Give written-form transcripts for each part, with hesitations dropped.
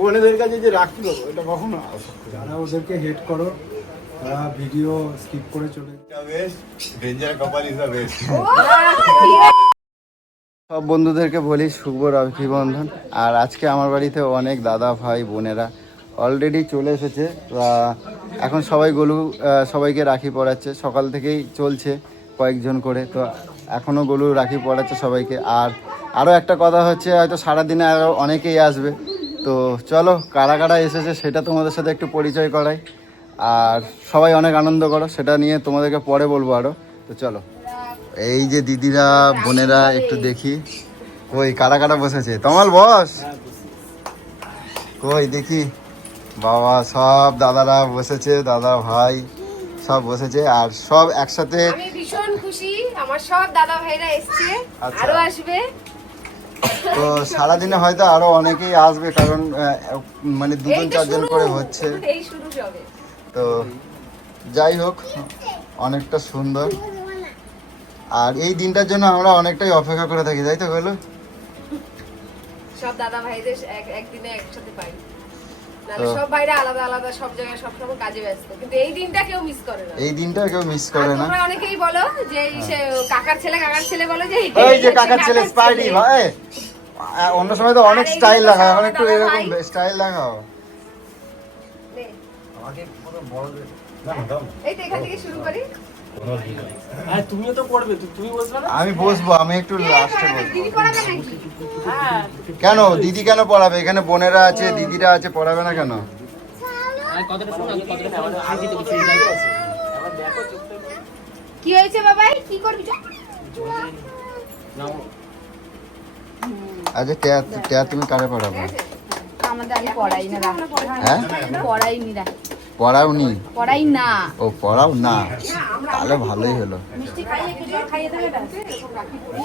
বোনেদের কাছে যে রাখতে দেবো এটা কখনো যারা ওদেরকে হেড করো তারা ভিডিও স্কিপ করে চলে সব বন্ধুদেরকে বলি শুভ রাখি বন্ধন। আর আজকে আমার বাড়িতে অনেক দাদা ভাই বোনেরা অলরেডি চলে এসেছে। এখন সবাই সবাইকে রাখি পরাচ্ছে, সকাল থেকেই চলছে কয়েকজন করে। তো এখনও গলু রাখি পরাচ্ছে সবাইকে। আর আরও একটা কথা হচ্ছে, হয়তো সারাদিনে আরও অনেকেই আসবে। তো চলো কারা কারা এসেছে সেটা তোমাদের সাথে একটু পরিচয় করাই, আর সবাই অনেক আনন্দ করো, সেটা নিয়ে তোমাদেরকে পরে বলবো আরও। তো চলো, এই যে দিদিরা বোনেরা একটু দেখি কই কারা কারা বসেছে। তমাল বস, কই দেখি। বাবা সব দাদারা বসেছে, দাদা ভাই সব বসেছে আর সব একসাথে। আমি ভীষণ খুশি, আমার সব দাদা ভাইরা এসেছে, আরো আসবে। তো সারাদিনে হয়তো আরো অনেকেই আসবে, কারণ মানে দুজন চারজন করে হচ্ছে। এই শুরু হবে। তো যাই হোক, অনেকটা সুন্দর। আর এই দিনটার জন্য আমরা অনেকটাই অপেক্ষা করে থাকি, তাই তো বলো? সব দাদা ভাইদের একদিনে একসাথে পাই। সব ভাইরা আলাদা আলাদা সব জায়গায় সব সময় কাজে ব্যস্ত, কিন্তু এই দিনটা কেউ মিস করে না। এই দিনটা কেউ মিস করে না। তোমরা অনেকেই বলো যে কাকার ছেলে বলে যে এই যে কাকার ছেলে স্পাইডি ভাই। অন্য সময় তো অনেক স্টাইল লাগাও, এখন একটু এরকম স্টাইল লাগাও। আমাকে পুরো বড় এই তো এখান থেকে শুরু করি। তুমিও তো পড়বে, তুমি বসবে না? আমি বসবো, আমি একটু লাস্টে বসবো। দিদি পড়াবে নাকি? কেন দিদি কেন পড়াবে? এখানে বোনেরা আছে, দিদিরা আছে, পড়াবে না কেন? কি হয়েছে বাবাই, কি করবি? আচ্ছা ট্যা তুমি কারে পড়াবে? আমাদের আমি পড়াই না। হ্যাঁ পড়াইনি না। পড়াওনি? পড়াই না। ও পড়াও না, তাহলে ভালোই হলো। মিষ্টি খাইয়ে দেবে না? এরকম রাখি পড়ি।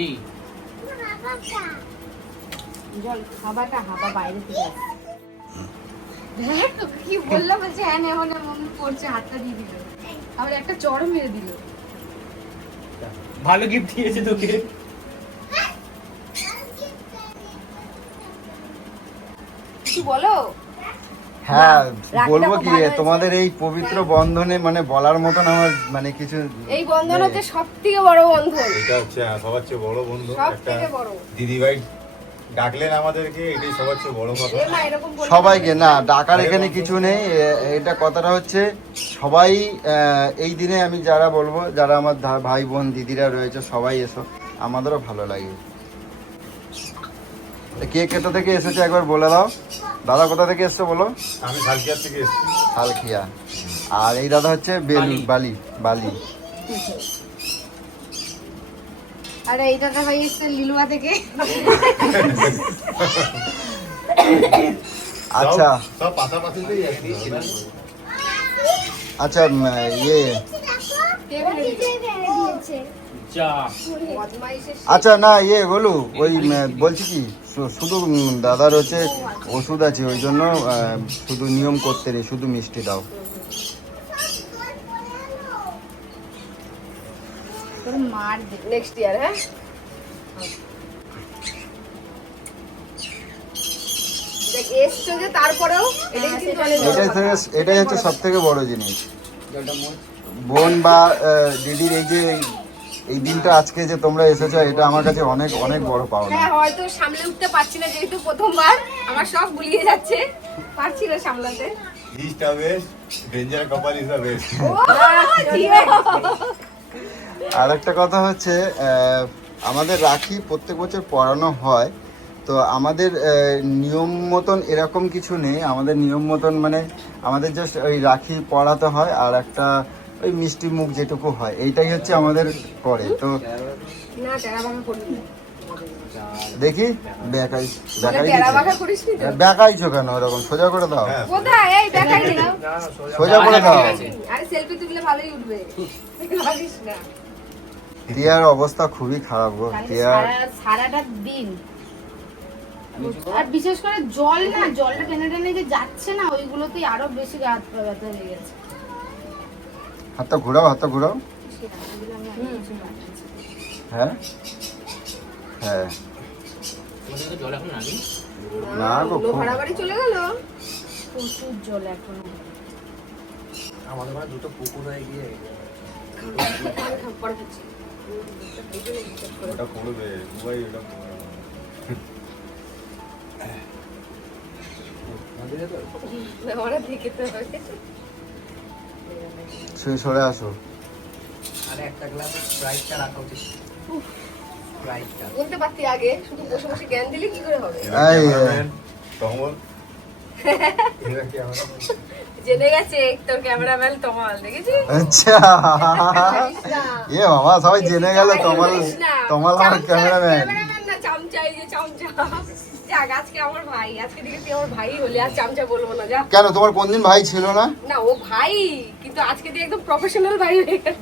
এই জল খাবারটা হাবা বাইরে থেকে আসছে। কি বললো, বলছে হ্যাঁ এমন এমন করছে, হাতটা দিয়ে দিল, আবার একটা চড় মেরে দিল। ভালো গিফট দিয়েছে তোকে। কিছু বলো। হ্যাঁ রাখটা বলবো খুব কি, ভালো হয়েছে। তোমাদের এই পবিত্র বন্ধনে মানে বলার মতন আমার মানে কিছু। এই বন্ধন হচ্ছে সব থেকে বড় বন্ধন, এটা হচ্ছে সবার চেয়ে বড় বন্ধু। সব একটা থেকে বড়। দিদি ভাই ডাকলেন আমাদেরকে, এটাই সবার চেয়ে বড় কথা। এ মা এরকম বলবে না। সবাইকে না ডাকার এখানে কিছু নেই। এটা কথাটা হচ্ছে সবাই এই দিনে আমি যারা বলবো, যারা আমার ভাই বোন দিদিরা রয়েছে সবাই এসো, আমাদেরও ভালো লাগে। কে কোথা থেকে এসেছে একবার বলে দাও। দাদা কোথা থেকে এসছো বলো? আমি ঝালকিয়া থেকে এসেছি। হালখিয়া। আর এই দাদা হচ্ছে বালি। আরে এইটা তো ভাই এসছে লিলুয়া থেকে। আচ্ছা সব পাশাপাশিতেই আছি। আচ্ছা ইয়ে কে দিয়েছে? যা বদমাইশের আচ্ছা না ইয়ে বলু ওই বলছি কি, শুধু দাদার হচ্ছে ওষুধ আছে, ওই জন্য শুধু নিয়ম করতে নেই, শুধু মিষ্টি দাও। তোর মার নেক্সট ইয়ার। হ্যাঁ দেখ এসছো যে তারপরেও এটাই কিন্তু অনেক এটাই হচ্ছে সব থেকে বড় জিনিস। বোন বা দিদির এই দিনটা আজকে যে তোমরা এসেছো, এটা আমার কাছে অনেক অনেক বড় পাওনা। হ্যাঁ হয়তো সামলে উঠতে পারছি না, যেহেতু প্রথমবার আমার সব গুলিয়ে যাচ্ছে, পারছি না সামলাতে। East the west, danger couple is the best. ও জিও। আর একটা কথা হচ্ছে, আমাদের রাখি প্রত্যেক বছর পরানো হয়। তো আমাদের নিয়ম মতন এরকম কিছু নেই। আমাদের নিয়ম মতন মানে আমাদের জাস্ট ওই রাখি পরাতে হয়, আর একটা ওই মিষ্টি মুখ যেটুকু হয়, এইটাই হচ্ছে আমাদের করে। তো না টেরা বাঁকা করিস না। দেখি টেরা বাঁকা করিস নি তো? বেকাইছো কেন? ওরকম সোজা করে দাও, কোথায় এই দেখাই না। সোজা করে দাও। আরে সেলফি তুললে ভালোই উঠবে, ভাবিস না। টিয়ার অবস্থা খুবই খারাপ গো। টিয়ার সারাটা দিন, আর বিশেষ করে জলটা টেনে টেনে যে যাচ্ছে না, ওইগুলোতেই আরো বেশি হাত পা ব্যথা হয়ে গেছে। হাতটা ঘোরাও। হ্যাঁ হ্যাঁ না গো, লো ভাড়া বাড়ি চলে গেল। প্রচুর জল এখন। আমাদের মানে দুটো পুকুর হয়ে গিয়ে পরে খাচ্ছি। ওটা পড়বে ভাই, ওটা ওরা দেখে তো হবে। সরে আসো। আরে একটা গ্লাস স্প্রাইটটা রাখা উচিত। স্প্রাইটটা বলতে পারতি আগে, শুধু বসে বসে জ্ঞান দিলে কি করে হবে? এই, তখন জেনে গেছে তোর ক্যামেরাম্যান তমাল, দেখেছিস? আচ্ছা এ বাবা, সবাই জেনে গেল তোমার আমার ক্যামেরাম্যান। ক্যামেরাম্যান না, চামচা, এই যে চামচা। যাক, আজকে আমার ভাই, আজকে থেকে তুই আমার ভাই হলে আর চামচা বলবো না। যা। কেন, তোমার কোনদিন ভাই ছিল না? না, ও ভাই, কিন্তু আজকে দিয়ে একদম প্রফেশনাল ভাই হয়ে গেল।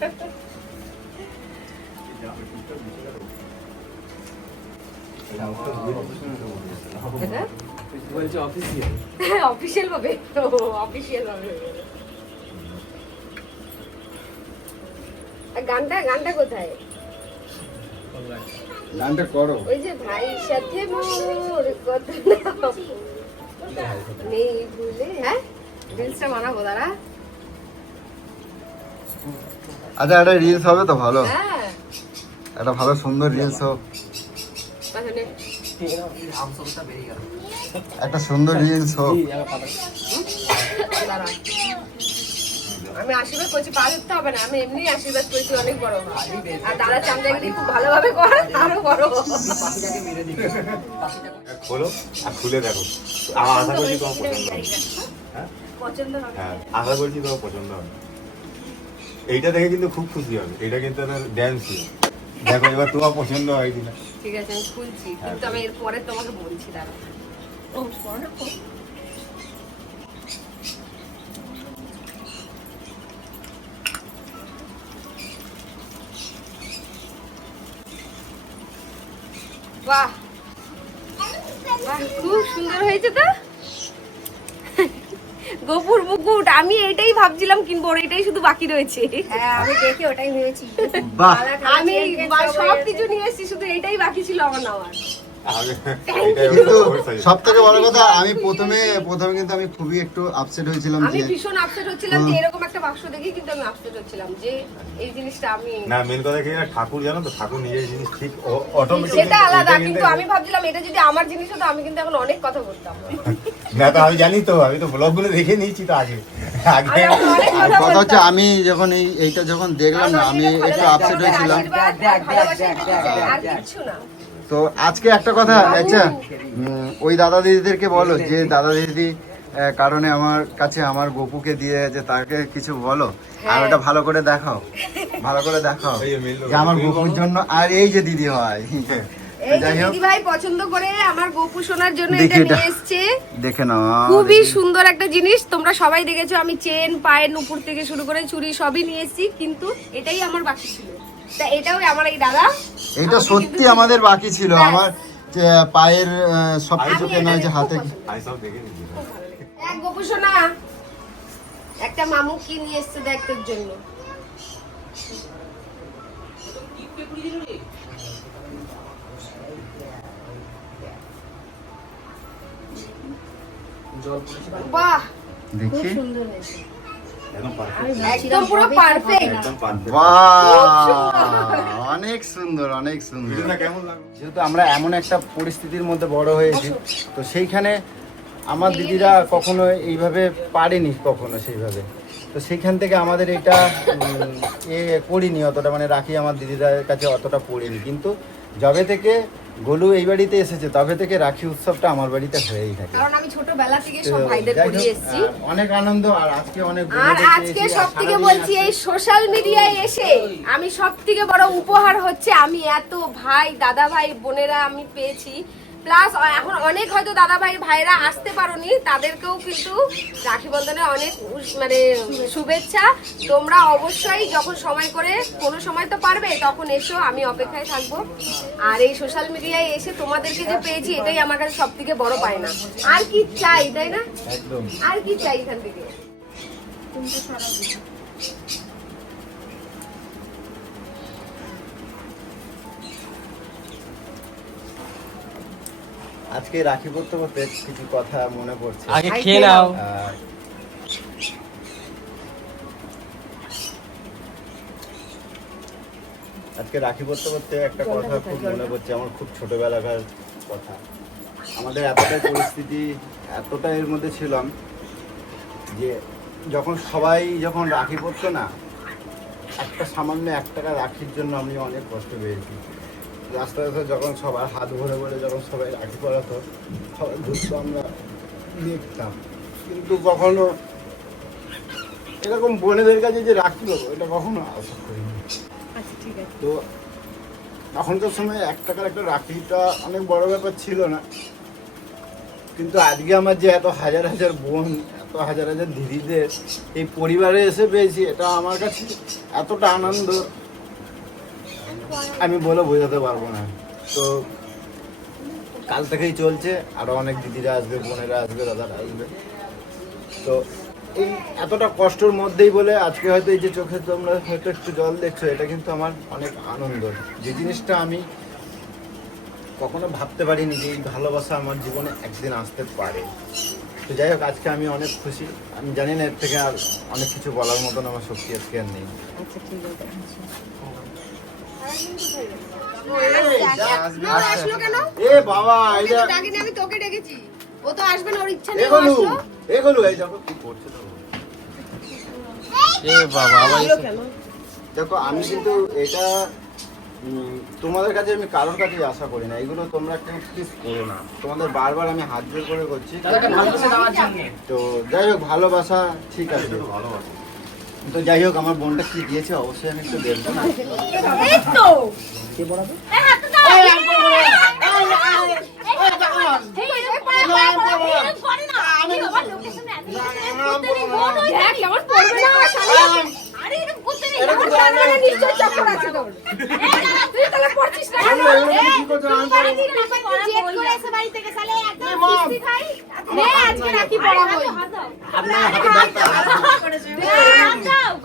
বলছে অফিসিয়াল। অফিশিয়াল ভাবে, অফিশিয়াল ভাবে। আর গানটা কোথায়? গানটা করো। ওই যে ভাইয়ের সাথে মোর কথা নেই ভুলে, হ্যাঁ রিলসটা বানাবো দাঁড়া। আচ্ছা, একটা রিলস হবে তো ভালো, হ্যাঁ একটা ভালো সুন্দর রিলস হোক, পাশে আমসলটা বেরিয়ে গেল। একটা সুন্দর রিলস হোক। দাঁড়া। আমি আশীর্বাদ করছি, পা ধরতে হবে না, আমি এমনি আশীর্বাদ করছি অনেক বড় হয়। আর দাদা চামচাগিরি খুব ভালোভাবে করে, আরো বড়। পাখিটাকে মেরে দিবে। খোলো আর খুলে দেখো। আশা করছি তোমার পছন্দ হবে। হ্যাঁ পছন্দ হবে। হ্যাঁ, আশা করছি তোমার পছন্দ হবে। এইটা দেখে কিন্তু খুব খুশি হবে। এটা কিন্তু ড্যান্সই। দেখো এবার তোমার পছন্দ হয় কিনা। ঠিক আছে, আমি খুলছি, কিন্তু আমি এরপরে তোমাকে বলছি দাঁড়া। ও পড়া বাহ বাহ, খুব সুন্দর হয়েছে তো। গোপুর মুকুট, আমি এটাই ভাবছিলাম কিনবো, আর এটাই শুধু বাকি রয়েছে। হ্যাঁ, আমি দেখে ওটাই ভেবেছি। বাহ, আমি সব কিছু নিয়ে এসেছি, শুধু এটাই বাকি ছিল আমার নেওয়ার। কিন্তু সব থেকে বড় কথা, আমি প্রথমে কিন্তু আমি খুবই একটু আপসেট হয়েছিলাম আমি যে ভীষণ আপসেট হচ্ছিলাম যে এরকম একটা বাক্স দেখে, কিন্তু আমি আপসেট হচ্ছিলাম যে এই জিনিসটা আমি না, মেন কথা কি না, ঠাকুর জানো তো, ঠাকুর নিজের জিনিস ঠিক অটোমেটিক। সেটা আলাদা, কিন্তু আমি ভাবছিলাম এটা যদি আমার জিনিস হতো আমি কিন্তু এখন অনেক কথা বলতাম। না তো আমি জানি তো, আমি তো ব্লগগুলো দেখে নিয়েছি তো আগে আমি এখন অনেক আর কথা কথা হচ্ছে বলতাম। আমি যখন এইটা যখন দেখলাম না, আমি একটু আপসেট হয়েছিলাম। আশীর্বাদ আর ভালোবাসা দিতে চাই, আর কিচ্ছু না। তো আজকে একটা কথা, আচ্ছা ওই দাদা দিদিদেরকে বলো যে দাদা দিদি কারণে আমার কাছে আমার গপুকে দিয়ে যে তাকে কিছু বলো, আর ওটা ভালো করে দেখাও, ভালো করে দেখাও যে আমার গপুর জন্য। আর এই যে দিদি হয়, এই যে যাই হোক, দিদি ভাই পছন্দ করে আমার গোপু সোনার জন্য দেখি এটা এটা। নিয়ে এসেছে। দেখে নাও, খুবই সুন্দর একটা জিনিস, তোমরা সবাই দেখেছো। আমি চেন, পায়ের নুপুর থেকে শুরু করে চুড়ি সবই নিয়ে এসেছি, কিন্তু এটাই আমার বাকি ছিল। তা এটাও আমার এই দাদা, এটা সত্যি আমাদের বাকি ছিল। আমার যে পায়ের সবকিছু কেনা হয়েছে, হাতে আমি সব দেখে নিয়েছি। এক গোপু সোনা, একটা মামু কি নিয়ে এসেছে দেখ তোর জন্য। বাহ, দেখি। সুন্দর হয়েছে। একদম perfect, একদম পুরো পারফেক্ট। একদম perfect। বাহ, অনেক সুন্দর, অনেক সুন্দর। দিদিনা কেমন লাগলো? যেহেতু আমরা এমন একটা পরিস্থিতির মধ্যে বড় হয়েছি, তো সেইখানে আমার দিদিরা কখনো এইভাবে পারেনি, কখনো সেইভাবে। তো সেইখান থেকে আমাদের এটা করিনি অতটা, মানে রাখি আমার দিদিদের কাছে অতটা পড়িনি। কিন্তু যবে থেকে গোলু এই বাড়িতে এসেছে, তবে থেকে রাখি উৎসবটা আমার বাড়িতে হয়েই থাকে। কারণ আমি ছোটবেলা থেকে তো সব ভাইদের যাই হোক, পড়িয়ে এসেছি। অনেক আনন্দ। আর আজকে অনেক আর বন্ধুদের আজকে পেয়েছি, আর সব থেকে সারাদিন বলছি, আজকে- এই সোশ্যাল মিডিয়ায় এসে আমি সব থেকে বড় উপহার হচ্ছে আমি এত ভাই, দাদা ভাই, বোনেরা আমি পেয়েছি। প্লাস এখন অনেক হয়তো দাদা ভাই ভাইরা আসতে পারোনি, তাদেরকেও কিন্তু রাখি বন্ধনে অনেক মানে শুভেচ্ছা। তোমরা অবশ্যই যখন সময় করে, কোনো সময় তো পারবে, তখন এসো, আমি অপেক্ষায় থাকবো। আর এই সোশ্যাল মিডিয়ায় এসে তোমাদেরকে যে পেয়েছি, এটাই আমার কাছে সব থেকে বড় পায়না। আর কি চাই, তাই না? একদম। আর কি চাই এখান থেকে? আজকে রাখি পড়তে পড়তে কিছু কথা মনে পড়ছে। আগে খেয়ে নাও। আর আজকে রাখি পড়তে পড়তে একটা কথা খুব মনে পড়ছে, আমার খুব ছোটবেলাকার কথা। আমাদের এতটাই পরিস্থিতি, এতটাই এর মধ্যে ছিলাম যে যখন রাখি পড়তো না, একটা সামান্য 1 টাকা রাখির জন্য আমি অনেক কষ্ট পেয়েছি। রাস্তায় যখন সবার হাত ভরে ভরে যখন সবাই রাখি পড়াতো, সবাই ঘুরতো, আমরা দেখতাম, কিন্তু কখনো এরকম বোনেদের কাছে যে রাখি পাবো এটা কখনো আশা করিনি। আচ্ছা ঠিক আছে। তো তখনকার সময় 1 টাকার একটা রাখিটা অনেক বড় ব্যাপার ছিল না, কিন্তু আজকে আমার যে এত হাজার হাজার বোন, এত হাজার হাজার দিদিদের এই পরিবারে এসে পেয়েছি, এটা আমার কাছে এতটা আনন্দ আমি বলে বোঝাতে পারবো না। তো কাল থেকেই চলছে, আরো অনেক দিদিরা আসবে, বোনেরা আসবে, দাদারা আসবে। তো এই এতটা কষ্টের মধ্যেই বলে আজকে হয়তো এই যে চোখে তোমরা হয়তো একটু জল দেখছো, এটা কিন্তু আমার অনেক আনন্দ। যে জিনিসটা আমি কখনো ভাবতে পারিনি যে এই ভালোবাসা আমার জীবনে একদিন আসতে পারে। তো যাই হোক, আজকে আমি অনেক খুশি। আমি জানি না এর থেকে আর অনেক কিছু বলার মতন আমার শক্তি আজকে আর নেই। আচ্ছা ঠিক আছে। আসলো কেন? এ বাবা, ওকে এটা তো ডাকিনি, আমি তোকে ডেকেছি। ও তো আসবে না, ওর ইচ্ছা নেই, ও এগোলু আসলো। এগোলু, এই দেখো কি করছে। এ বাবা, আবার এসে- দেখো, আমি কিন্তু এটা তোমাদের কাছে আমি কারোর কাছেই আশা করি না, এগুলো তোমরা কেউ প্লিজ করো না। তোমাদের বারবার আমি হাত জোর করে করছি। তো যাই হোক, ভালোবাসা ঠিক আছে, ভালোবাসা। তো যাই হোক, আমার বোনটা কি দিয়েছে অবশ্যই আমি একটু দেখবো না। এই তো দেখ, কেমন পড়বে না শালি। আরে এরকম করতে নেই, আমার সামনে নিশ্চয় চক্কর আছে তোর। তুই তাহলে পড়ছিস না? নে, আজকে রাখি পড়াবোই।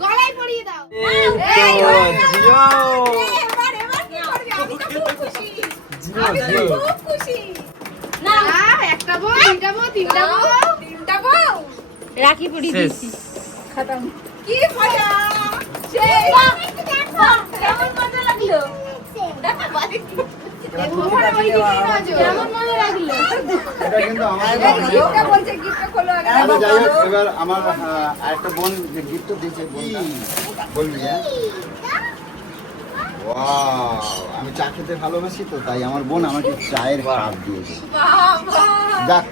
গলায় পরিয়ে দাও। এই, এবার কি করবি? আমি তো খুব খুশি। আমি তো খুব খুশি। না, একটা বউ, দুইটা বউ, তিনটা বউ। রাখি পড়ি শেষ। দিচ্ছি। খতম। কি মজা! সেই কেমন মজা লাগলো? দেখা বাড়ি ওখানে ওই দিকে নাচো। কেমন মজা লাগলো? এটা কিন্তু আমার ওটা বলছে গিফটটা খোলো আগে। আরে যাই হোক, এবার আমার আরেকটা বোন যে গিফট দিয়েছে, বোনটা বলবি? হ্যাঁ, ওয়াও, আমি চা খেতে ভালোবাসি, তো তাই আমার বোন আমাকে চায়ের কাপ দিয়েছে। বাবা! যাক,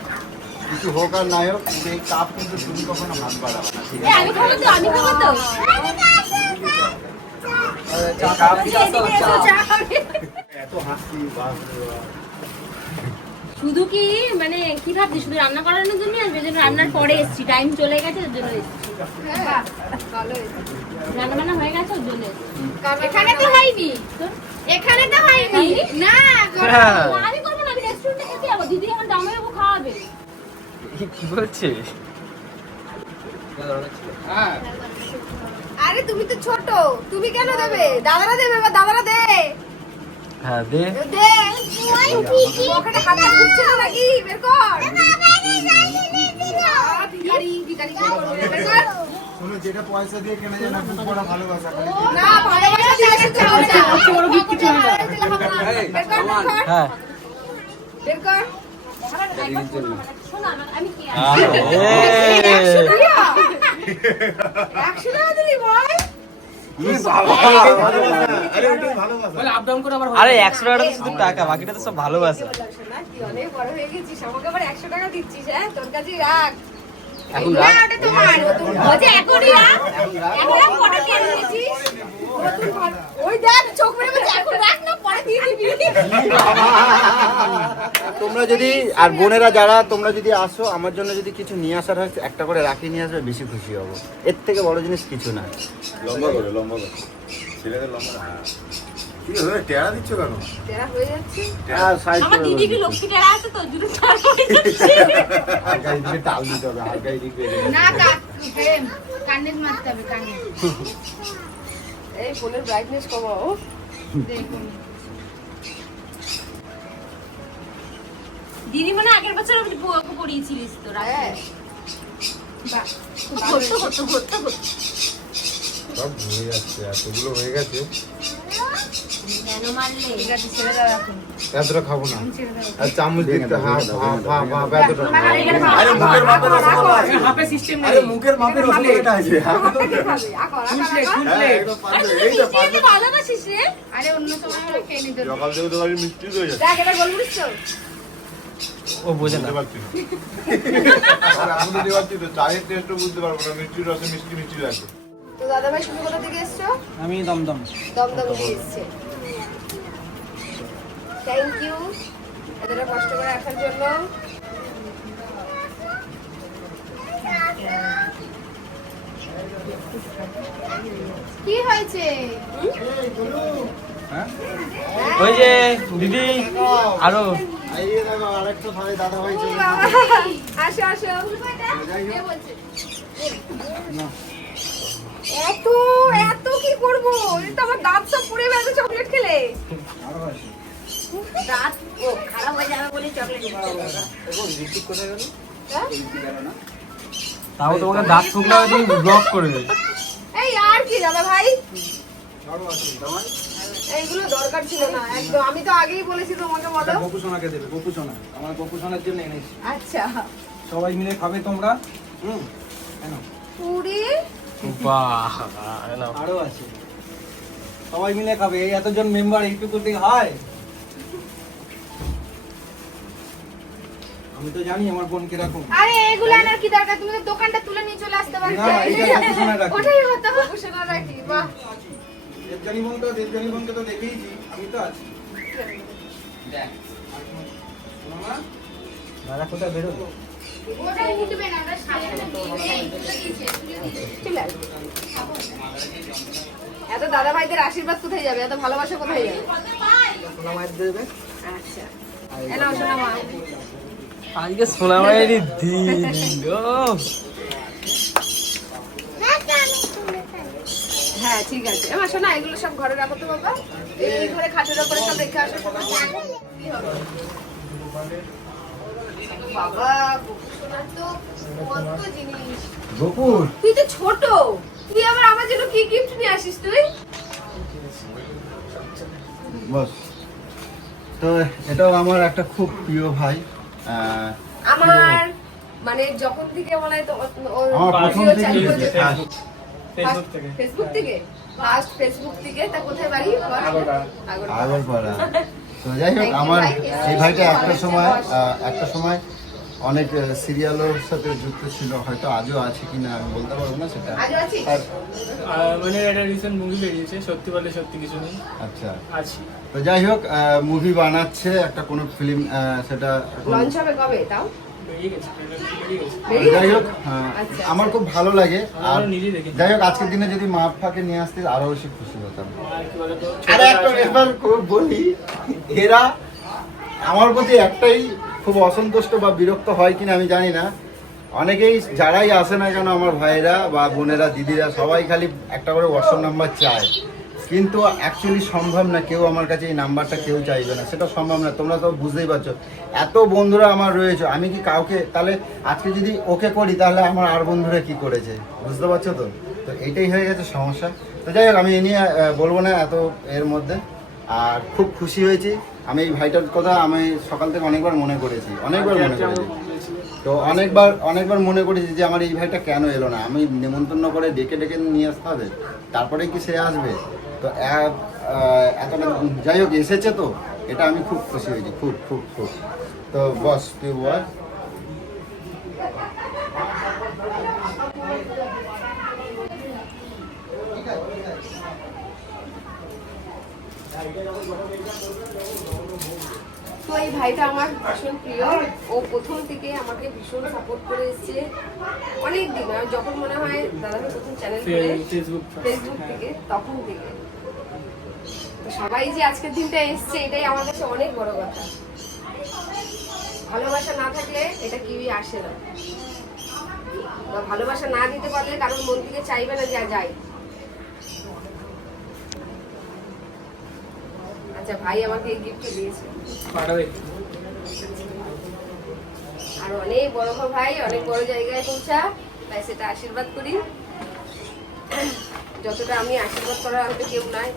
কিছু হোক আর নাই হোক, কিন্তু এই কাপ কিন্তু তুমি কখনো হাত বাড়াবে না, ঠিক আছে? আমি খাবো তো, আমি খাবো তো। এদিকে এসো, চা খাবে। এত হাসি, বাস রে বাস। শুধু কি মানে কি ভাবছিস, শুধু রান্না করানোর জন্য আসবে? যেন রান্নার পরে এসেছি, টাইম চলে গেছে ওর জন্য এসেছি। হ্যাঁ, ভালো হয়েছে। রান্না বান্না হয়ে গেছে ওর জন্য এসেছি। এখানে তো হয়নি। এখানে তো হয়নি। না, হ্যাঁ। আমি করবো না, আমি রেস্টুরেন্টে খেতে যাবো। দিদি আমার জামাইবাবু খাওয়াবে। কি বলছে? আরে তুমি তো ছোট, তুমি কেন দেবে? দাদারা দেবে, বা দাদারা দে। হ্যাঁ, দে। দে। পকেটে হাতটা ঢুকছে না নাকি? বের কর। ভিখারি, ভিখারি কি করবো? বের কর। শোনো, যেটা পয়সা দিয়ে কেনা যায় না, বুক ভরা ভালোবাসা করে। না, ভালোবাসা দিয়ে এসে চাও, চাও। বের কর, বের কর। হ্যাঁ। বের কর। শোনো, আমি কি এ, 100 টাকা দিলি বল? আরে ওটাই ভালোবাসা। আরে 100 টাকাটা তো শুধু টাকা, বাকিটা তো সব ভালোবাসা। না, তুই অনেক বড় হয়ে গেছিস, আমাকে আবার 100 টাকা দিচ্ছিস? হ্যাঁ, তোর কাছেই রাখ। এখন না, রাখ। ওটা তোমার। ও যে এখনই রাখ। এখন পরে দিয়ে দিয়েছিস। নতুন ভালো- ওই দেখ, চোখ মেরে বলছে, এখন রাখ না, পরে দিয়ে দিবি। তোমরা যদি, আর বোনেরা যারা তোমরা যদি আসো, আমার জন্য যদি কিছু নিয়ে আসার হয়, একটা করে রাখি নিয়ে আসবে, বেশি খুশি হব। এর থেকে বড় জিনিস কিছু না। লম্বা করে, লম্বা করে। ছেলেদের লম্বা করে, হ্যাঁ। কি হলো, টেরা দিচ্ছ কেন? তেরা হয়ে যাচ্ছে। আর সাইড আমার করে দিদি কি বলছি। লক্ষ্মী টেরা আছে তো, দুটো চার হয়ে যাচ্ছে। হালকা দিকে টাল দিতে হবে, হালকা দিকে। না, কানে মারতে হবে, কানে। এই ফোনের ব্রাইটনেস কমাও। দেখুন। দিদি মনে হয় আগের বছর ওকে পড়িয়েছিলিস তো রাখি। হ্যাঁ বাহ খুব ভালো। সব হয়ে যাচ্ছে, এতগুলো হয়ে গেছে, কেন মারলে? ঠিক আছে ছেড়ে দাও এখন। এতটা খাবো না। আর চামচ দেখতে হাফ এতটা আরে মুখের মাপের রসগোল্লা আছে। হাফে সিস্টেম আরে মুখের মাপের রসগোল্লাটা আছে। কে খাবে? আকর, আকর, আকর। হ্যাঁ, একদম পারবে, এইটা পারবে। বাধা করছিস রে? আরে অন্য সময় আমরা খেয়ে নিতে পারবো। সকাল থেকে তো বাড়ি মিষ্টি হয়ে যাচ্ছে। দেখ এবার গোলমরিচ তো। ও বোঝে না। বুঝতে পারছি না। আর আমি বুঝতে পারছি তো, চায়ের টেস্টও বুঝতে পারবো না, মিষ্টির রসে মিষ্টি মিষ্টি লাগবে। তো দাদা ভাই শুধু কোথা থেকে এসছো? আমি দমদম। দমদম থেকে এসছে। থ্যাংক ইউ এতটা কষ্ট করে রাখার জন্য। কি হয়েছে? হ্যাঁ ওই যে দিদি আরো আইয়ে দেখো আরেকটা ভাই দাদা ভাই ও চলে বাবা, আসো আসো। কে বলছে? এত এত কি করবো? এই তো আমার দাঁত সব পুড়ে যাবে চকলেট খেলে। দাঁত ও খারাপ হয়ে যাবে বলে চকলেট তাও তোমাকে দাঁত শুকনা তুমি ব্লক করে দেবে। এই আর কি দাদা ভাই, এইগুলো দরকার ছিল না একদম। আমি তো আগেই বলেছি তোমাকে বলো। গপু সোনাকে দেবে, গপু সোনা আমার গপু সোনার জন্য এনেছি। আচ্ছা সবাই মিলে খাবে তোমরা। কেন পুরি আরো আছে, সবাই মিলে খাবে। এই এতজন মেম্বার এইটুকু থেকে হয়। আমি তো জানি আমার বোন কিরকম। আরে এগুলো আনার কি দরকার? তুমি তো দোকানটা তুলে নিয়ে চলে আসতে পারতে। না, এটা গবেষণা রাখি। ওটাই হতো গবেষণা রাখি। বাহ দেবজানি বোনকে তো দেখেইছি, আমি তো আছি। দেখ মামা দাদা কোথায় বেরোবো? ওটা উঠবে না, ওটা সাজানো চলে আয়। এত দাদা ভাইদের আশীর্বাদ কোথায় যাবে? এত ভালোবাসা কোথায় যাবে? সোনা মায়ের দেবে। আচ্ছা এনাও শোনা মা। আজকে সোনা মায়েরই দিন গো। হ্যাঁ ঠিক আছে এবার শোনা, এগুলো সব ঘরে রাখো তো বাবা। এই ঘরে খাটের উপরে সব রেখে আসো। কি হবে? বাবা গপু সোনার তো কত জিনিস। গোপুর তুই তো ছোট, তুই আবার আমার জন্য কি গিফট নিয়ে আসিস তুই? বস। তো এটাও আমার একটা খুব প্রিয় ভাই। আমার মানে যখন থেকে মনে হয় তো আমার প্রথম ভিডিও থেকে চালু হয়েছে ফেসবুক থেকে। ফেসবুক থেকে ফার্স্ট ফেসবুক থেকে। তা কোথায় বাড়ি? আগরপাড়া। আগরপাড়া। তো যাই হোক আমার এই ভাইটা একটা সময় অনেক সিরিয়ালের সাথে যুক্ত ছিল, হয়তো আজও আছে কিনা আমি বলতে পারবো না সেটা। আজও আছিস? মানে একটা রিসেন্ট মুভি বেরিয়েছে, সত্যি বলে সত্যি কিছু নেই, আচ্ছা আছি। তো যাই হোক মুভি বানাচ্ছে একটা কোনো ফিল্ম, সেটা এখন- লঞ্চ হবে কবে তাও? বেরিয়ে গেছে, বেরিয়ে গেছে। বেরিয়ে যাই হোক গেছে? আচ্ছা, আমার খুব ভালো লাগে। আর আমারও নিজেই দেখি। যাই হোক আজকের দিনে যদি মা ফাঁকে নিয়ে আসতে আরো বেশি খুশি হতাম। আর কি বলতো, আরে একটা ব্যাপার খুব বলি, এরা আমার প্রতি একটাই খুব অসন্তুষ্ট বা বিরক্ত হয় কিনা আমি জানি না। অনেকেই যারাই আসে না কেন আমার ভাইরা বা বোনেরা দিদিরা সবাই খালি একটা করে হোয়াটসঅ্যাপ নাম্বার চায়, কিন্তু অ্যাকচুয়ালি সম্ভব না। কেউ আমার কাছে এই নাম্বারটা কেউ চাইবে না, সেটা সম্ভব না। তোমরা তো বুঝতেই পারছো, এত বন্ধুরা আমার রয়েছে, আমি কি কাউকে তাহলে আজকে যদি ওকে করি তাহলে আমার আর বন্ধুরা কি করেছে, বুঝতে পারছো তো? তো এইটাই হয়ে গেছে সমস্যা। তো যাই হোক আমি এ নিয়ে বলবো না এত এর মধ্যে। আর খুব খুশি হয়েছি আমি এই ভাইটার কথা আমি সকাল থেকে অনেকবার মনে করেছি, তো অনেকবার মনে করেছি যে আমার এই ভাইটা কেন এলো না। আমি নেমন্তন্ন করে ডেকে নিয়ে আসতে হবে, তারপরে কি সে আসবে? তো এতটা যাই হোক এসেছে, তো এটা আমি খুব খুশি হয়েছি, খুব খুব খুব। তো বস তুই বল। তো এই ভাইটা আমার ভীষণ প্রিয়। ও প্রথম থেকে আমাকে ভীষণ সাপোর্ট করে এসেছে অনেক দিন। আর যখন মনে হয় দাদা প্রথম চ্যানেল করে ফেসবুক থেকে, তখন থেকে। তো সবাই যে আজকের দিনটা এসছে এটাই আমার কাছে অনেক বড় কথা। ভালোবাসা না থাকলে এটা কেউই আসে না, বা ভালোবাসা না দিতে পারলে কারোর মন থেকে চাইবে না যে যাই। আচ্ছা ভাই আমাকে এই গিফট দিয়েছে। আর অনেক বড় হ ভাই, অনেক বড় জায়গায় পৌঁছা, তাই সেটা আশীর্বাদ করি। যতটা আমি আশীর্বাদ করার হয়তো কেউ নাই।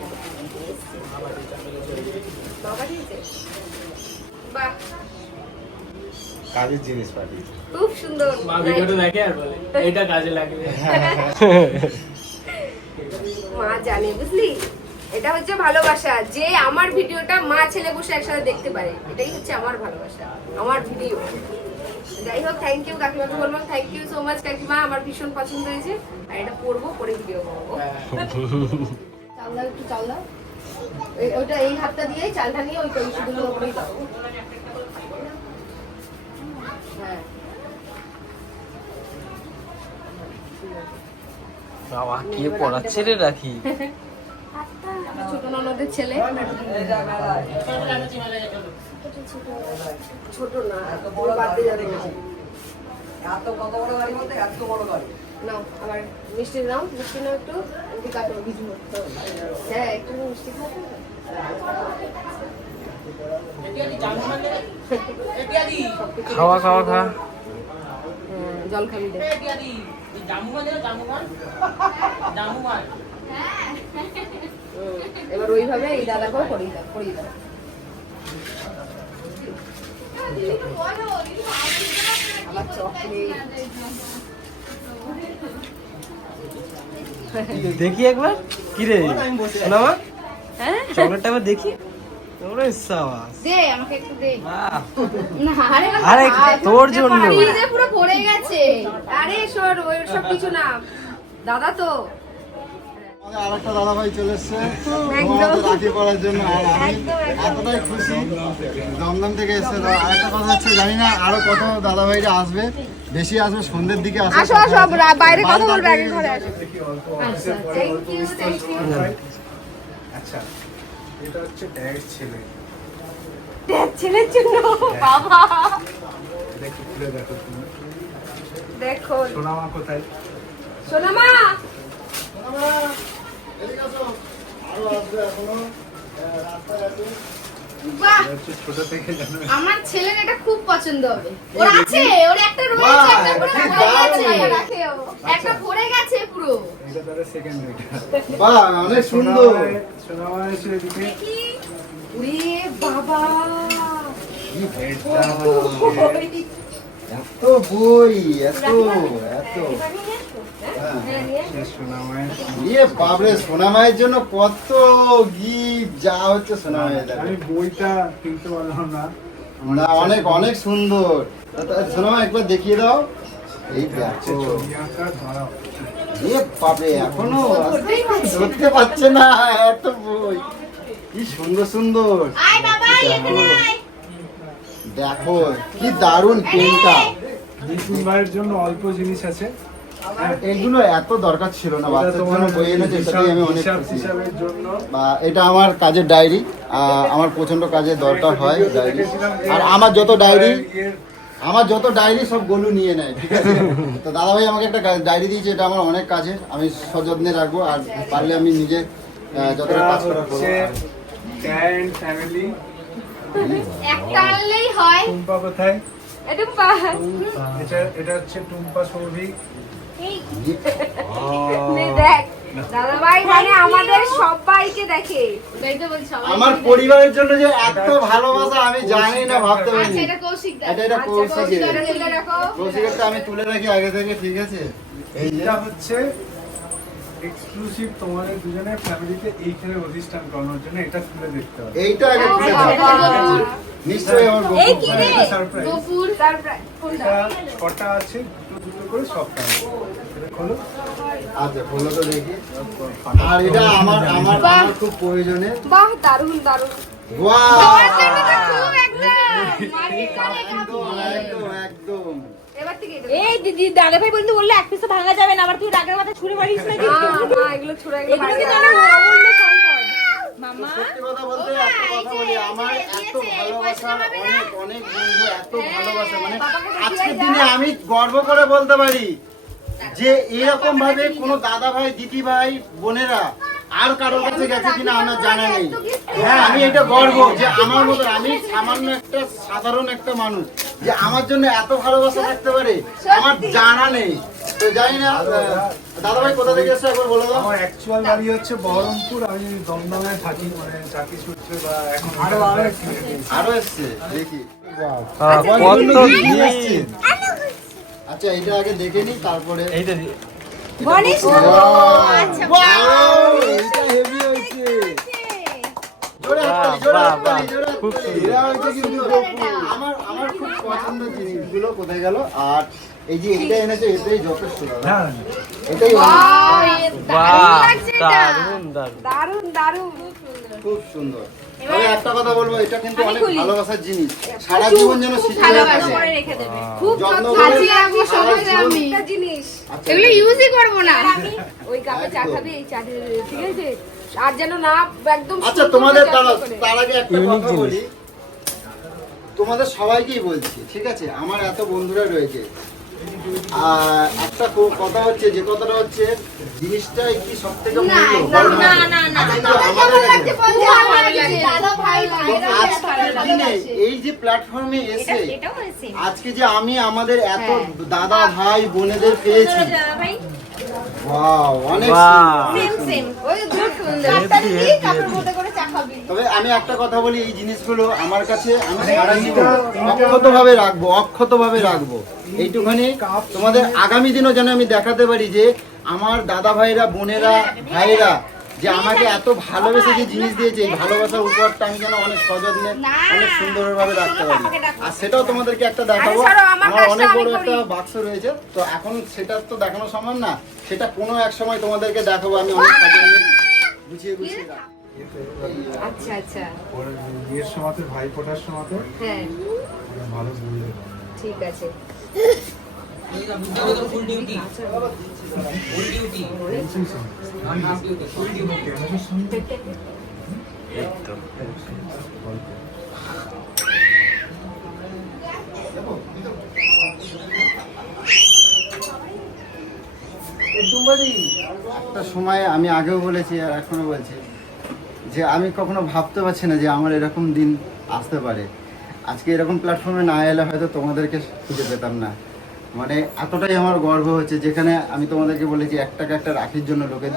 বাবা দিয়েছে? বাহ, কাজের জিনিস পাঠিয়েছে। খুব সুন্দর। মা ভিডিওটা দেখে আর বলে এটা কাজে লাগবে। মা জানে, বুঝলি, এটা হচ্ছে ভালোবাসা, যে আমার ভিডিওটা মা ছেলে বসে একসাথে দেখতে পারে, এটাই হচ্ছে আমার ভালোবাসা, আমার ভিডিও। যাই হোক, থ্যাংক ইউ কাকিমাকে বলবো, থ্যাংক ইউ সো মাচ কাকিমা, আমার ভীষণ পছন্দ হয়েছে। আর এটা পরবো, পরে ভিডিও করবো। চাল দাও, একটু চাল দাও। ওইটা এই হাতটা দিয়ে চালটা নিয়ে ওই কলসিগুলোর উপরেই দাও। হ্যাঁ, বাবা কে পড়াচ্ছে রে রাখি? ছোট ননদের ছেলে। ছোট না, পুরো বাড়তে যাবে না। এত কত বড় গাড়ি বলতে এত বড় গাড়ি। নাও, আবার মিষ্টি নাও, মিষ্টি নাও একটু। এদিকে কাটো, ভিজবো। হ্যাঁ, একটু মিষ্টি খাও। খাওয়া খাওয়া খা। জল খাবি দে। এবার ওইভাবে এই দাদাকেও করিয়ে দাও, করিয়ে দাও। আবার চকলেট। দেখি একবার কি রে সোনামা, হ্যাঁ, চকলেটটা একবার দেখি। ওরে সাবাস, দে আমাকে একটু দে। বাহ, না, আরে আরে তোর জন্য। ফ্রিজে পুরো ভরে গেছে। আরে সর, ওই সব কিছু না, দাদা তো। আমাদের আরেকটা দাদা ভাই চলে এসছে একদম। তোমাদের রাখি পড়ার জন্য। আর আমি একদম, একদম। এতটাই খুশি, দমদম থেকে এসছে। তো আরেকটা কথা হচ্ছে, জানি না আরো কত দাদা ভাইরা আসবে, বেশি আসবে সন্ধ্যের দিকে আসবে। আসো, আসো, বাইরে কথা বলবে, আগে ঘরে আসো। দেখি অল্প আচ্ছা, থ্যাংক ইউ, থ্যাংক ইউ। আচ্ছা, এটা হচ্ছে ড্যাড ছেলে। ছেলের জন্য বাবা, এটা একটু খুলে দেখো তুমি। দেখো সোনামা কোথায়? সোনামা। এদিকে আসো, আরো আসবে এখনো রাস্তায় আছে। বাহ, এটা হচ্ছে ছোট থেকে জানো। আমার ছেলের এটা খুব পছন্দ হবে। ওর আছে, ওর একটা রয়েছে, একটা পুরো কি ভরে গেছে, দারুণ। রাখে ও। একটা ভরে গেছে পুরো। এটা তাহলে সেকেন্ড এটা। বাহ, অনেক সুন্দর। সোনামা এসে এদিকে। দেখি, ওরে বাবা, হেডটা ওই, এত বই, এত এত এবার নিয়ে আসো। হ্যাঁ। হ্যাঁ, নিয়ে আসো। সোনামায়ের। ইয়ে বাবরে, সোনা মায়ের জন্য কত গিফট যা হচ্ছে সোনা মায়ের। আমি বইটা কিনতে পারলাম না। না, অনেক অনেক সুন্দর। সোনা মা একবার দেখিয়ে দাও। এই হচ্ছে দেখো, ছবি আঁকা, দাঁড়াও। এ বাপরে, এখনো ধরতেই পারছি না। ধরতে পারছে না, এত বই, কি সুন্দর সুন্দর। আয় বাবা, এখানে আয়। দেখো কি দারুণ পেনটা। বিপুল ভাইয়ের জন্য অল্প জিনিস আছে। হ্যাঁ, এগুলো এত দরকার ছিল না, এটা বাচ্চার তোমার জন্য বই এনেছে, সেটাই আমি অনেক খুশি। হিসাবের জন্য। বা এটা আমার কাজের ডায়েরি, আমার প্রচন্ড কাজের দরকার হয় ডায়েরি। আর আমার যত ডায়েরি সব গোলু নিয়ে নেয়, ঠিক আছে। তো দাদা ভাই আমাকে একটা ডায়েরি দিয়েছে, এটা আমার অনেক কাজে, আমি সযত্নে রাখবো। আর পারলে আমি নিজে যতটা কাজ করার করবো। ফ্যামিলি। একটা আনলেই হয়। টুম্পা কোথায়? এটা এটা হচ্ছে টুম্পা সৌভিক। দেখ, দাদা ভাই মানে আমাদের সবাইকে দেখে। আমার পরিবারের জন্য যে এত ভালোবাসা আমি জানি না, ভাবতে পারি। আচ্ছা, এটা কৌশিক দা। এটা কৌশিকের। এটা তুলে রাখো। কৌশিকেরটা আমি তুলে রাখি আগে থেকে, ঠিক আছে। এই যে এটা হচ্ছে এক্সক্লুসিভ তোমাদের দুজনের ফ্যামিলিতে এইখানে অধিষ্ঠান করানোর জন্য। এটা খুলে দেখতে হবে। এইটা আগে তুলে বাবা, দাও। বাবা। নিশ্চয়ই আমার এই গোপন কি প্রাণ। রে? সারপ্রাইজ। গোপুর সারপ্রাইজ কোনটা? এটা কটা আছে, দুটো দুটো করে সবটা আছে। এটা খোলো। আচ্ছা, বলো তো দেখি। আর এটা আমার আমার বাহ। আমার খুব প্রয়োজনে। বাহ, দারুণ দারুণ। ওয়াও, তোমার জন্য তো খুব একদম মাটির কানে কাঁপিয়ে। একদম একদম। এবার থেকে এটা এই দিদি দাদা ভাই বন্ধু বললো এক পিসও ভাঙা যাবে না, আবার তুই রাগের মাথা ছুঁড়ে মারিস না কিন্তু। না, এগুলো ছুড়ে এগুলো কিন্তু অনেক অমূল্য সম্পদ মামা। সত্যি কথা বলতে একটা কথা বলি, আমার এত ভালোবাসা, অনেক অনেক বন্ধু, এত ভালোবাসা, মানে আজকের দিনে আমি গর্ব করে বলতে পারি যে এরকম ভাবে কোনো দাদা ভাই, দিদি ভাই, বোনেরা আর কারোর কাছে গেছে কিনা আমার জানা নেই। হ্যাঁ, আমি এটা গর্ব যে আমার মতো, আমি সামান্য একটা সাধারণ একটা মানুষ, যে আমার জন্য এত ভালোবাসা থাকতে পারে আমার জানা নেই। তো জানি না দাদা ভাই কোথা থেকে এসে একবার বলে দাও। আমার অ্যাকচুয়াল বাড়ি হচ্ছে বহরমপুর, আমি দমদমে থাকি, মানে চাকরি সূত্রে বা এখন আরো এসছে দেখি। আচ্ছা এটা আগে দেখে নি তারপরে এইটা গণেশ আচ্ছা এটা হেভি হয়েছে। জোরে হাততালি, জোরে হাততালি, জোরে হাততালি। এরা হচ্ছে কিন্তু আমার খুব পছন্দের জিনিসগুলো কোথায় গেল। আর এই যে এটা এনেছে এটাই যথেষ্ট দাদা, এটাই দারুন দারুন। খুব সুন্দর। তবে একটা কথা বলবো, এটা কিন্তু অনেক ভালোবাসার জিনিস, সারা জীবন যেন স্মৃতি হয়ে থাকে। করে রেখে দেবে। খুব যত্ন সাজিয়ে করে রাখবো সারা সবাই জীবন। আমি একটা জিনিস আচ্ছা, এগুলো ইউজই করব না। ওই কাপে চা একদম। খাবি, এই চা ঢেলে দেবে, ঠিক আছে? আর যেন না একদম আচ্ছা সুন্দর তোমাদের করে যত্ন করে। তার আগে একটা কথা বলি, তোমাদের সবাইকেই বলছি, ঠিক আছে? আমার এত বন্ধুরা রয়েছে, আর একটা কথা হচ্ছে, যে কথাটা হচ্ছে জিনিসটাই কি সব থেকে মূল্য বলো না না না কিন্তু আমাদের কাছে দাদা ভাই ভাইরা আজকের দিনে এই যে প্ল্যাটফর্মে এসে এটাও হয়েছে আজকে যে আমি আমাদের এত দাদা ভাই বোনেদের পেয়েছি, ভাই ওয়াও, অনেক সেম সেম ওই দুধ কাপটা নিবি, কাপের মধ্যে করে চা খাবি। তবে আমি একটা কথা বলি, এই জিনিসগুলো আমার কাছে আমি সারা জীবন অক্ষতভাবে রাখবো। এইটুখানি তোমাদের আগামী দিনও যেন আমি দেখাতে পারি যে আমার দাদা ভাইরা বোনেরা ভাইরা যে আমাকে এত ভালোবেসে যে জিনিস দিয়েছে, এই ভালোবাসার উপরটা আমি যেন অনেক সযত্নে অনেক সুন্দরভাবে রাখতে পারি। আর সেটাও তোমাদেরকে একটা দেখাবো। আরে ছাড়ো, আমার আমার কাজটা অনেক আমি বড় করি। একটা বাক্স রয়েছে, তো এখন সেটা তো দেখানো সম্ভব না, সেটা কোনো এক সময় তোমাদেরকে দেখাবো। আমি অনেক সাজিয়ে গুছিয়ে রাখবো। আচ্ছা আচ্ছা, ওর বিয়ের সময় ভাই ফোটার সময় হ্যাঁ ভালো বুঝলে ঠিক আছে। ফুল ডিউটি ফুল ডিউটি ফুল ডিউটি একটা সময় আমি আগেও বলেছি আর এখনো বলছি যে আমি কখনো ভাবতে পারছি না যে আমার এরকম দিন আসতে পারে। আজকে এরকম প্ল্যাটফর্মে না এলে হয়তো তোমাদেরকে খুঁজে পেতাম না। মানে এতটাই আমার গর্ব হচ্ছে, যেখানে আমি তোমাদেরকে বলেছি 1 টাকা একটা রাখির জন্য লোকের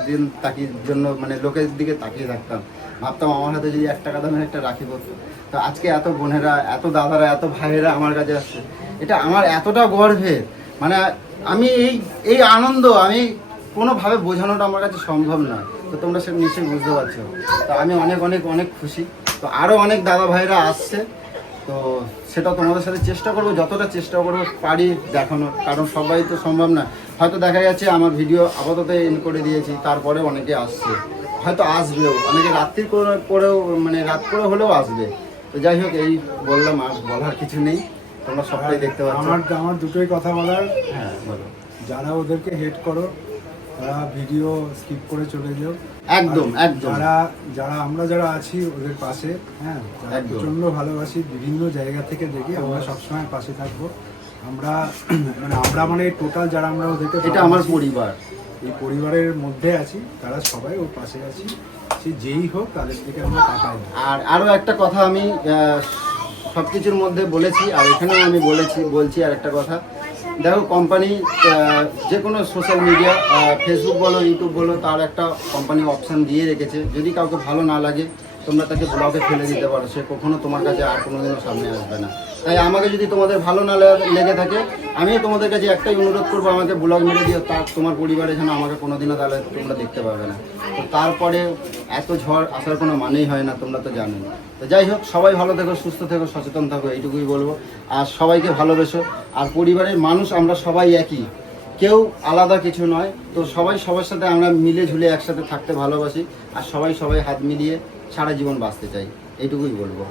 জন্য মানে লোকের দিকে তাকিয়ে থাকতাম, ভাবতাম আমার হাতে যদি 1 টাকা দামের একটা রাখি পড়তো। তো আজকে এত বোনেরা, এত দাদারা, এত ভাইয়েরা আমার কাছে আসছে, এটা আমার এতটা গর্বের। মানে আমি এই আনন্দ আমি কোনোভাবে বোঝানোটা আমার কাছে সম্ভব নয়। তো তোমরা সে নিশ্চয়ই বুঝতে পারছো। তো আমি অনেক অনেক অনেক খুশি। তো আরও অনেক দাদা ভাইরা আসছে, তো সেটা তোমাদের সাথে চেষ্টা করবো, যতটা চেষ্টা করবো পারি দেখানোর, কারণ সবাই তো সম্ভব না। হয়তো দেখা যাচ্ছে আমার ভিডিও আপাতত এন্ড করে দিয়েছি, তারপরে অনেকে আসছে, হয়তো আসবেও, অনেকে রাত্রি করেও মানে রাত করে হলেও আসবে। তো যাই হোক, এই বললাম, আর বলার কিছু নেই, তোমরা সবটাই দেখতে পাচ্ছ। আমার দুটোই কথা বলার, হ্যাঁ বলো। যারা ওদেরকে হেট করো তারা ভিডিও স্কিপ করে চলে যাও। একদম আর একদম। যারা আমরা যারা আছি ওদের পাশে, হ্যাঁ, যারা একদম। প্রচন্ড ভালোবাসি, বিভিন্ন জায়গা থেকে দেখি, আমরা সবসময় পাশে থাকবো। আমরা মানে টোটাল যারা আমরা ওদেরকে এটা আমার ভালোবাসি, পরিবার। এই পরিবারের মধ্যে আছি, তারা সবাই ওর পাশে আছি। সে যেই হোক তাদের থেকে আমরা তাকাই না। আর আরও একটা কথা আমি সব কিছুর মধ্যে বলেছি, আর এখানেও আমি বলছি আর একটা কথা। দেখো, কোম্পানি যে কোনো সোশ্যাল মিডিয়া, ফেসবুক বলো, ইউটিউব বলো, তার একটা কোম্পানি অপশান দিয়ে রেখেছে। যদি কাউকে ভালো না লাগে, তোমরা তাকে ব্লগে ফেলে দিতে পারো, সে কখনো তোমার কাছে আর কোনোদিনও সামনে আসবে না। তাই আমাকে যদি তোমাদের ভালো না লেগে থাকে, আমিও তোমাদের কাছে একটাই অনুরোধ করবো, আমাকে ব্লগ মেরে দিও, তোমার পরিবারে যেন আমাকে কোনোদিনও তাহলে তোমরা দেখতে পাবে না। তো তারপরে এত ঝড় আসার কোনো মানেই হয় না, তোমরা তো জানোই। তো যাই হোক, সবাই ভালো থেকো, সুস্থ থেকো, সচেতন থাকো, এইটুকুই বলবো। আর সবাইকে ভালোবেসো। আর পরিবারের মানুষ আমরা সবাই একই, কেউ আলাদা কিছু নয়। তো সবাই সবার সাথে আমরা মিলে ঝুলে একসাথে থাকতে ভালোবাসি, আর সবাই হাত মিলিয়ে সারা জীবন বাঁচতে চাই, এইটুকুই বলবো।